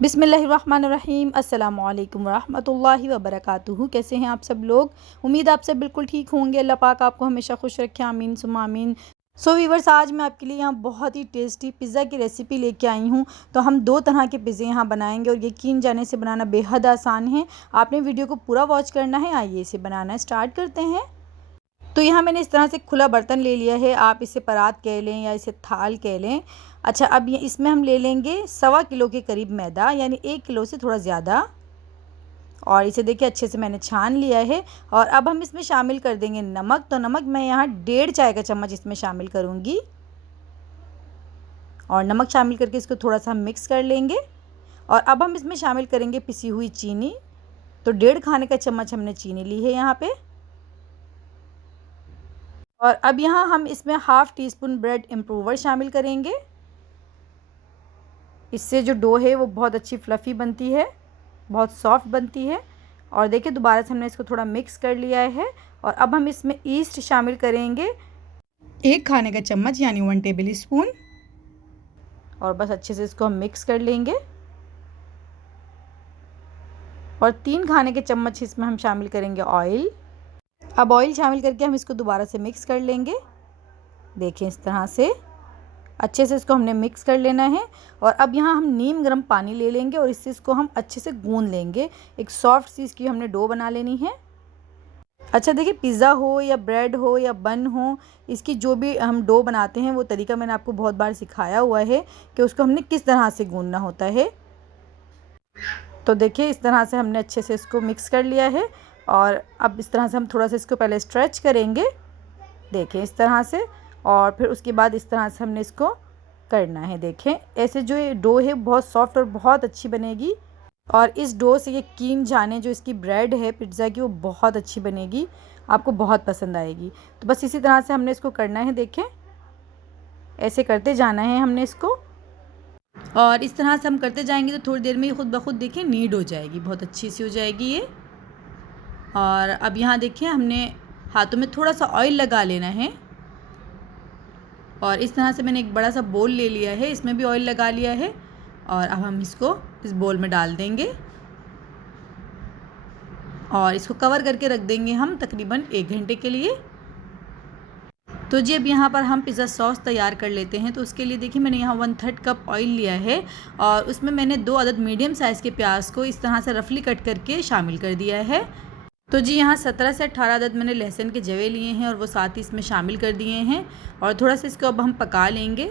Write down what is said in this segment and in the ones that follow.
बिस्मिल्लाहिर्रहमानिर्रहीम अस्सलामुअलैकुम वरहमतुल्लाहि वबरकातुहू। कैसे हैं आप सब लोग? उम्मीद आप सब बिल्कुल ठीक होंगे। अल्लाह पाक आपको हमेशा खुश रखे, आमीन सुम्मा आमीन। सो वीवर्स, आज मैं आपके लिए यहाँ बहुत ही टेस्टी पिज़्ज़ा की रेसिपी लेके आई हूँ। तो हम दो तरह के पिज़्ज़े यहाँ बनाएंगे और यकीन जाने से बनाना बेहद आसान है। आपने वीडियो को पूरा वॉच करना है। आइए इसे बनाना स्टार्ट करते हैं। तो यहाँ मैंने इस तरह से खुला बर्तन ले लिया है। आप इसे परात कह लें या इसे थाल कह लें। अच्छा, अब ये इसमें हम ले लेंगे 1.25 किलो के करीब मैदा, यानी 1 किलो से थोड़ा ज़्यादा। और इसे देखिए अच्छे से मैंने छान लिया है। और अब हम इसमें शामिल कर देंगे नमक। तो नमक मैं यहाँ 1.5 चाय का चम्मच इसमें शामिल करूँगी। और नमक शामिल करके इसको थोड़ा सा हम मिक्स कर लेंगे। और अब हम इसमें शामिल करेंगे पिसी हुई चीनी। तो 1.5 खाने का चम्मच हमने चीनी ली है यहाँ पे। और अब यहाँ हम इसमें 1/2 टीस्पून ब्रेड इम्प्रूवर शामिल करेंगे। इससे जो डो है वो बहुत अच्छी फ्लफ़ी बनती है, बहुत सॉफ्ट बनती है। और देखिए दोबारा से हमने इसको थोड़ा मिक्स कर लिया है। और अब हम इसमें ईस्ट शामिल करेंगे 1 खाने का चम्मच, यानी 1 टेबल स्पून। और बस अच्छे से इसको हम मिक्स कर लेंगे। और 3 खाने के चम्मच इसमें हम शामिल करेंगे ऑयल। अब ऑयल शामिल करके हम इसको दोबारा से मिक्स कर लेंगे। देखिए इस तरह से अच्छे से इसको हमने मिक्स कर लेना है। और अब यहाँ हम नीम गर्म पानी ले लेंगे और इससे इसको हम अच्छे से गूंद लेंगे। एक सॉफ्ट सी इसकी हमने डो बना लेनी है। अच्छा देखिए, पिज़्ज़ा हो या ब्रेड हो या बन हो, इसकी जो भी हम डो बनाते हैं वो तरीका मैंने आपको बहुत बार सिखाया हुआ है कि उसको हमने किस तरह से गूंदना होता है। तो देखिए इस तरह से हमने अच्छे से इसको मिक्स कर लिया है। और अब इस तरह से हम थोड़ा सा इसको पहले स्ट्रेच करेंगे, देखिए इस तरह से। और फिर उसके बाद इस तरह से हमने इसको करना है। देखें ऐसे जो ये डो है बहुत सॉफ्ट और बहुत अच्छी बनेगी। और इस डो से यकीन जाने जो इसकी ब्रेड है पिज़्ज़ा की वो बहुत अच्छी बनेगी, आपको बहुत पसंद आएगी। तो बस इसी तरह से हमने इसको करना है। देखें ऐसे करते जाना है हमने इसको। और इस तरह से हम करते जाएंगे तो थोड़ी देर में खुद ब खुद देखिए नीड हो जाएगी, बहुत अच्छी सी हो जाएगी ये। और अब यहाँ देखिए हमने हाथों में थोड़ा सा ऑयल लगा लेना है। और इस तरह से मैंने एक बड़ा सा बोल ले लिया है, इसमें भी ऑयल लगा लिया है। और अब हम इसको इस बोल में डाल देंगे और इसको कवर करके रख देंगे हम तकरीबन 1 घंटे के लिए। तो जी अब यहाँ पर हम पिज़्ज़ा सॉस तैयार कर लेते हैं। तो उसके लिए देखिए मैंने यहाँ 1/3 कप ऑयल लिया है। और उसमें मैंने 2 अदद मीडियम साइज़ के प्याज को इस तरह से रफली कट करके शामिल कर दिया है। तो जी यहाँ 17 से 18 अदद मैंने लहसुन के जवे लिए हैं और वो साथ ही इसमें शामिल कर दिए हैं। और थोड़ा सा इसको अब हम पका लेंगे।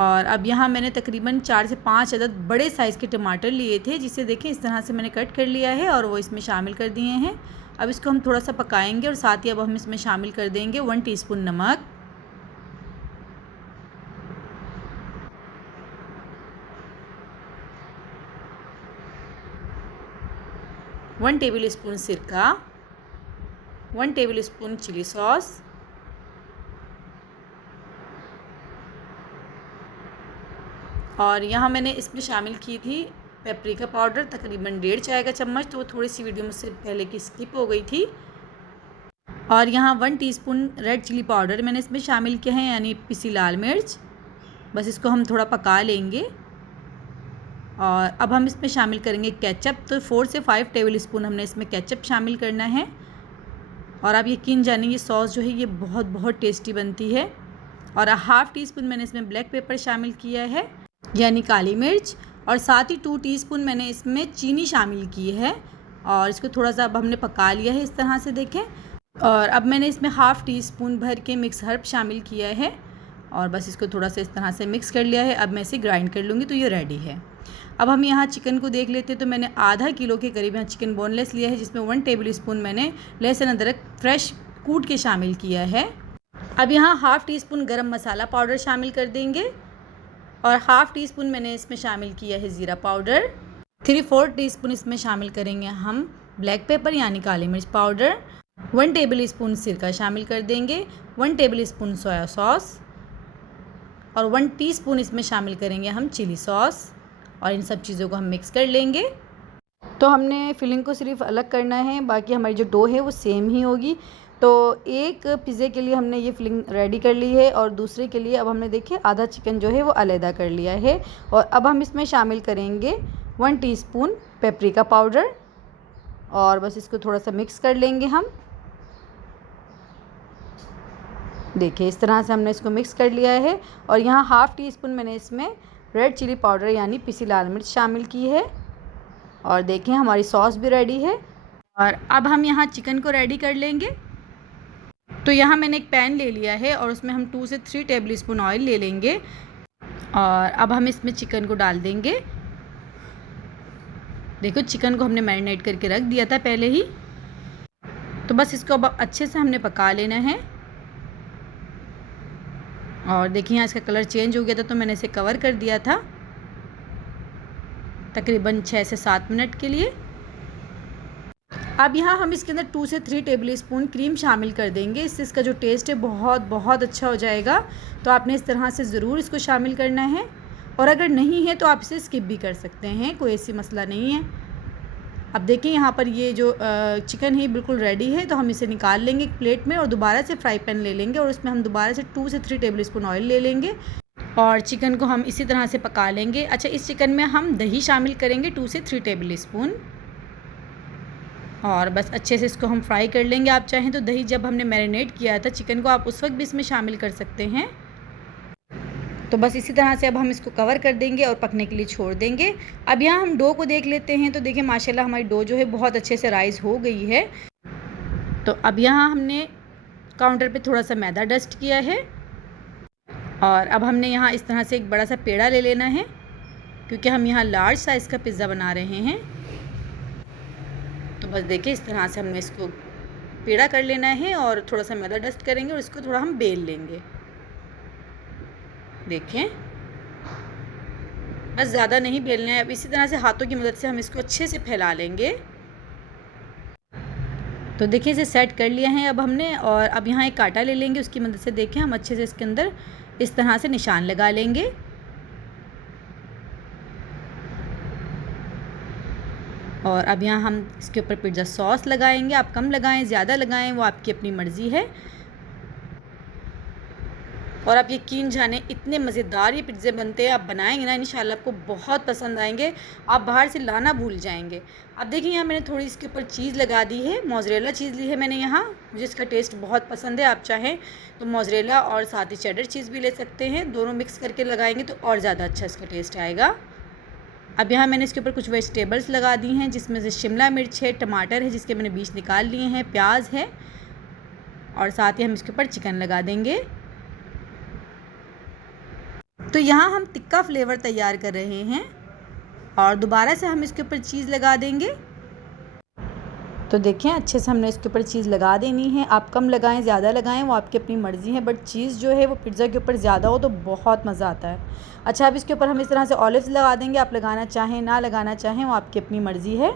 और अब यहाँ मैंने तकरीबन 4 से 5 अदद बड़े साइज़ के टमाटर लिए थे, जिसे देखें इस तरह से मैंने कट कर लिया है और वो इसमें शामिल कर दिए हैं। अब इसको हम थोड़ा सा पकाएंगे और साथ ही अब हम इसमें शामिल कर देंगे 1 टीस्पून नमक, 1 टेबल स्पून सिरका, 1 टेबल स्पून चिली सॉस, और यहाँ मैंने इसमें शामिल की थी पेपरिका पाउडर तकरीबन 1.5 चाय का चम्मच। तो वो थोड़ी सी वीडियो मुझसे पहले की स्किप हो गई थी। और यहाँ 1 टीस्पून रेड चिली पाउडर मैंने इसमें शामिल किया है, यानी पिसी लाल मिर्च। बस इसको हम थोड़ा पका लेंगे। और अब हम इसमें शामिल करेंगे केचप। तो 4 से 5 टेबल स्पून हमने इसमें केचप शामिल करना है। और आप यकीन जाने ये सॉस जो है ये बहुत बहुत टेस्टी बनती है। और 1/2 टीस्पून मैंने इसमें ब्लैक पेपर शामिल किया है, यानी काली मिर्च। और साथ ही 2 टीस्पून मैंने इसमें चीनी शामिल की है। और इसको थोड़ा सा अब हमने पका लिया है इस तरह से देखें। और अब मैंने इसमें 1/2 टीस्पून भर के मिक्स हर्ब शामिल किया है। और बस इसको थोड़ा सा इस तरह से मिक्स कर लिया है। अब मैं इसे ग्राइंड कर लूँगी तो ये रेडी है। अब हम यहाँ चिकन को देख लेते हैं। तो मैंने आधा किलो के करीब यहाँ चिकन बोनलेस लिया है, जिसमें 1 टेबल स्पून मैंने लहसुन अदरक फ्रेश कूट के शामिल किया है। अब यहाँ 1/2 टीस्पून गरम मसाला पाउडर शामिल कर देंगे। और 1/2 टीस्पून मैंने इसमें शामिल किया है ज़ीरा पाउडर। 3/4 टीस्पून इसमें शामिल करेंगे हम ब्लैक पेपर, यानी काली मिर्च पाउडर। 1 टेबल स्पून सिरका शामिल कर देंगे, 1 टेबल स्पून सोया सॉस। और 1 टीस्पून इसमें शामिल करेंगे हम चिली सॉस। और इन सब चीज़ों को हम मिक्स कर लेंगे। तो हमने फिलिंग को सिर्फ अलग करना है, बाकी हमारी जो डो है वो सेम ही होगी। तो एक पिज़्ज़े के लिए हमने ये फिलिंग रेडी कर ली है और दूसरे के लिए अब हमने देखिए आधा चिकन जो है वो अलहदा कर लिया है। और अब हम इसमें शामिल करेंगे 1 टीस्पून पेपरिका पाउडर और बस इसको थोड़ा सा मिक्स कर लेंगे हम। देखिए इस तरह से हमने इसको मिक्स कर लिया है। और यहाँ हाफ़ टी स्पून मैंने इसमें रेड चिली पाउडर यानी पिसी लाल मिर्च शामिल की है। और देखें हमारी सॉस भी रेडी है। और अब हम यहाँ चिकन को रेडी कर लेंगे। तो यहाँ मैंने एक पैन ले लिया है और उसमें हम 2 से 3 टेबल स्पून ऑयल ले लेंगे। और अब हम इसमें चिकन को डाल देंगे। देखो चिकन को हमने मैरिनेट करके रख दिया था पहले ही। तो बस इसको अब अच्छे से हमने पका लेना है। और देखिए यहाँ इसका कलर चेंज हो गया था तो मैंने इसे कवर कर दिया था तकरीबन 6 से 7 मिनट के लिए। अब यहाँ हम इसके अंदर 2 से 3 टेबल स्पून क्रीम शामिल कर देंगे। इससे इसका जो टेस्ट है बहुत अच्छा हो जाएगा। तो आपने इस तरह से ज़रूर इसको शामिल करना है। और अगर नहीं है तो आप इसे स्किप भी कर सकते हैं, कोई ऐसी मसला नहीं है। अब देखिए यहाँ पर ये जो चिकन है बिल्कुल रेडी है। तो हम इसे निकाल लेंगे एक प्लेट में और दोबारा से फ्राई पैन ले लेंगे और उसमें हम दोबारा से 2 से 3 टेबल स्पून ऑयल ले लेंगे और चिकन को हम इसी तरह से पका लेंगे। अच्छा, इस चिकन में हम दही शामिल करेंगे 2 से 3 टेबल स्पून और बस अच्छे से इसको हम फ्राई कर लेंगे। आप चाहें तो दही जब हमने मैरिनेट किया था चिकन को आप उस वक्त भी इसमें शामिल कर सकते हैं। तो बस इसी तरह से अब हम इसको कवर कर देंगे और पकने के लिए छोड़ देंगे। अब यहाँ हम डो को देख लेते हैं। तो देखिए माशाल्लाह हमारी डो जो है बहुत अच्छे से राइज़ हो गई है। तो अब यहाँ हमने काउंटर पे थोड़ा सा मैदा डस्ट किया है और अब हमने यहाँ इस तरह से एक बड़ा सा पेड़ा ले लेना है क्योंकि हम यहाँ लार्ज साइज़ का पिज़्ज़ा बना रहे हैं। तो बस देखिए इस तरह से हमने इसको पेड़ा कर लेना है और थोड़ा सा मैदा डस्ट करेंगे और इसको थोड़ा हम बेल लेंगे। देखें बस ज़्यादा नहीं बेलना है। अब इसी तरह से हाथों की मदद से हम इसको अच्छे से फैला लेंगे। तो देखिए इसे सेट कर लिया है अब हमने। और अब यहाँ एक कांटा ले लेंगे, उसकी मदद से देखें हम अच्छे से इसके अंदर इस तरह से निशान लगा लेंगे। और अब यहाँ हम इसके ऊपर पिज़्ज़ा सॉस लगाएंगे। आप कम लगाएं ज़्यादा लगाएं वो आपकी अपनी मर्ज़ी है। और आप यकीन जाने इतने मज़ेदार ये पिज़्ज़े बनते हैं, आप बनाएंगे ना इंशाल्लाह आपको बहुत पसंद आएंगे, आप बाहर से लाना भूल जाएंगे। अब देखिए यहाँ मैंने थोड़ी इसके ऊपर चीज़ लगा दी है, मोज़रेला चीज़ ली है मैंने यहाँ, मुझे इसका टेस्ट बहुत पसंद है। आप चाहें तो मोज़रेला और साथ ही चेडर चीज़ भी ले सकते हैं, दोनों मिक्स करके लगाएंगे तो और ज़्यादा अच्छा इसका टेस्ट आएगा। अब यहाँ मैंने इसके ऊपर कुछ वेजिटेबल्स लगा दी हैं जिसमें से शिमला मिर्च है, टमाटर है जिसके मैंने बीज निकाल लिए हैं, प्याज है और साथ ही हम इसके ऊपर चिकन लगा देंगे। तो यहाँ हम टिक्का फ्लेवर तैयार कर रहे हैं और दोबारा से हम इसके ऊपर चीज़ लगा देंगे। तो देखें अच्छे से हमने इसके ऊपर चीज़ लगा देनी है। आप कम लगाएं ज़्यादा लगाएं वो आपकी अपनी मर्ज़ी है, बट चीज़ जो है वो पिज़्ज़ा के ऊपर ज़्यादा हो तो बहुत मज़ा आता है। अच्छा, अब इसके ऊपर हम इस तरह से ऑलिव्स लगा देंगे। आप लगाना चाहें ना लगाना चाहें वो आपकी अपनी मर्ज़ी है।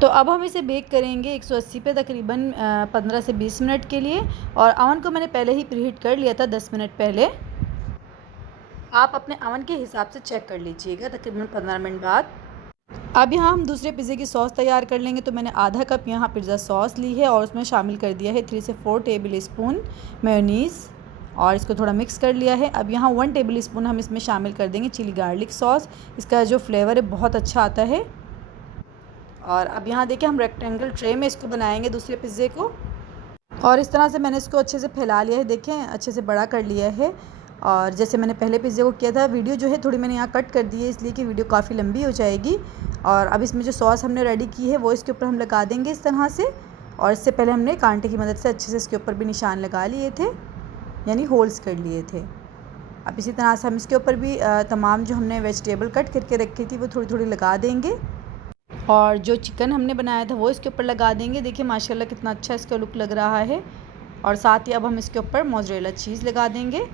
तो अब हम इसे बेक करेंगे 180 पे तकरीबन 15 से 20 मिनट के लिए। और अवन को मैंने पहले ही प्रीहीट कर लिया था 10 मिनट पहले। आप अपने अवन के हिसाब से चेक कर लीजिएगा तकरीबन 15 मिनट बाद। अब यहाँ हम दूसरे पिज़्ज़े की सॉस तैयार कर लेंगे। तो मैंने आधा कप यहाँ पिज़्ज़ा सॉस ली है और उसमें शामिल कर दिया है 3 से 4 टेबल स्पून मेयोनीज़ और इसको थोड़ा मिक्स कर लिया है। अब यहाँ 1 टेबल स्पून हम इसमें शामिल कर देंगे चिली गार्लिक सॉस, इसका जो फ्लेवर है बहुत अच्छा आता है। और अब यहाँ देखिए हम रेक्टेंगल ट्रे में इसको बनाएंगे दूसरे पिज़्ज़े को और इस तरह से मैंने इसको अच्छे से फैला लिया है। देखें अच्छे से बड़ा कर लिया है और जैसे मैंने पहले पिज़्ज़े को किया था। वीडियो जो है थोड़ी मैंने यहाँ कट कर दी है इसलिए कि वीडियो काफ़ी लंबी हो जाएगी। और अब इसमें जो सॉस हमने रेडी की है वो इसके ऊपर हम लगा देंगे इस तरह से। और इससे पहले हमने कांटे की मदद से अच्छे से इसके ऊपर भी निशान लगा लिए थे, यानी होल्स कर लिए थे। अब इसी तरह से हम इसके ऊपर भी तमाम जो हमने वेजिटेबल कट करके रखी थी वो थोड़ी थोड़ी लगा देंगे और जो चिकन हमने बनाया था वो इसके ऊपर लगा देंगे। देखिए माशाल्लाह कितना अच्छा इसका लुक लग रहा है। और साथ ही अब हम इसके ऊपर मोज़रेला चीज़ लगा देंगे।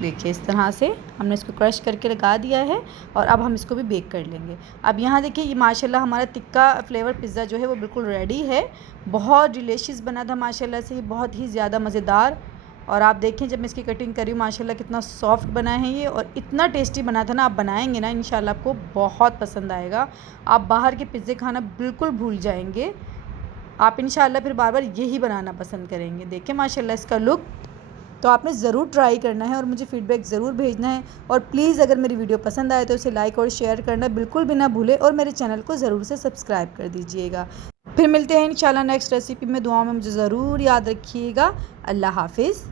देखिए इस तरह से हमने इसको क्रश करके लगा दिया है और अब हम इसको भी बेक कर लेंगे। अब यहाँ देखिए ये माशाल्लाह हमारा तिक्का फ्लेवर पिज़्ज़ा जो है वो बिल्कुल रेडी है। बहुत डिलीशियस बना था माशाल्लाह से, बहुत ही ज़्यादा मज़ेदार। और आप देखें जब मैं इसकी कटिंग करी माशाल्लाह कितना सॉफ्ट बना है ये और इतना टेस्टी बना था ना। आप बनाएंगे ना इंशाल्लाह आपको बहुत पसंद आएगा। आप बाहर के पिज़्ज़े खाना बिल्कुल भूल जाएंगे। आप इंशाल्लाह फिर बार बार यही बनाना पसंद करेंगे। देखें माशाल्लाह इसका लुक। तो आपने ज़रूर ट्राई करना है और मुझे फ़ीडबैक ज़रूर भेजना है। और प्लीज़ अगर मेरी वीडियो पसंद आए तो इसे लाइक और शेयर करना बिल्कुल भी ना भूलें और मेरे चैनल को ज़रूर से सब्सक्राइब कर दीजिएगा। फिर मिलते हैं इंशाल्लाह नेक्स्ट रेसिपी में। दुआओं में मुझे ज़रूर याद रखिएगा। अल्लाह हाफिज़।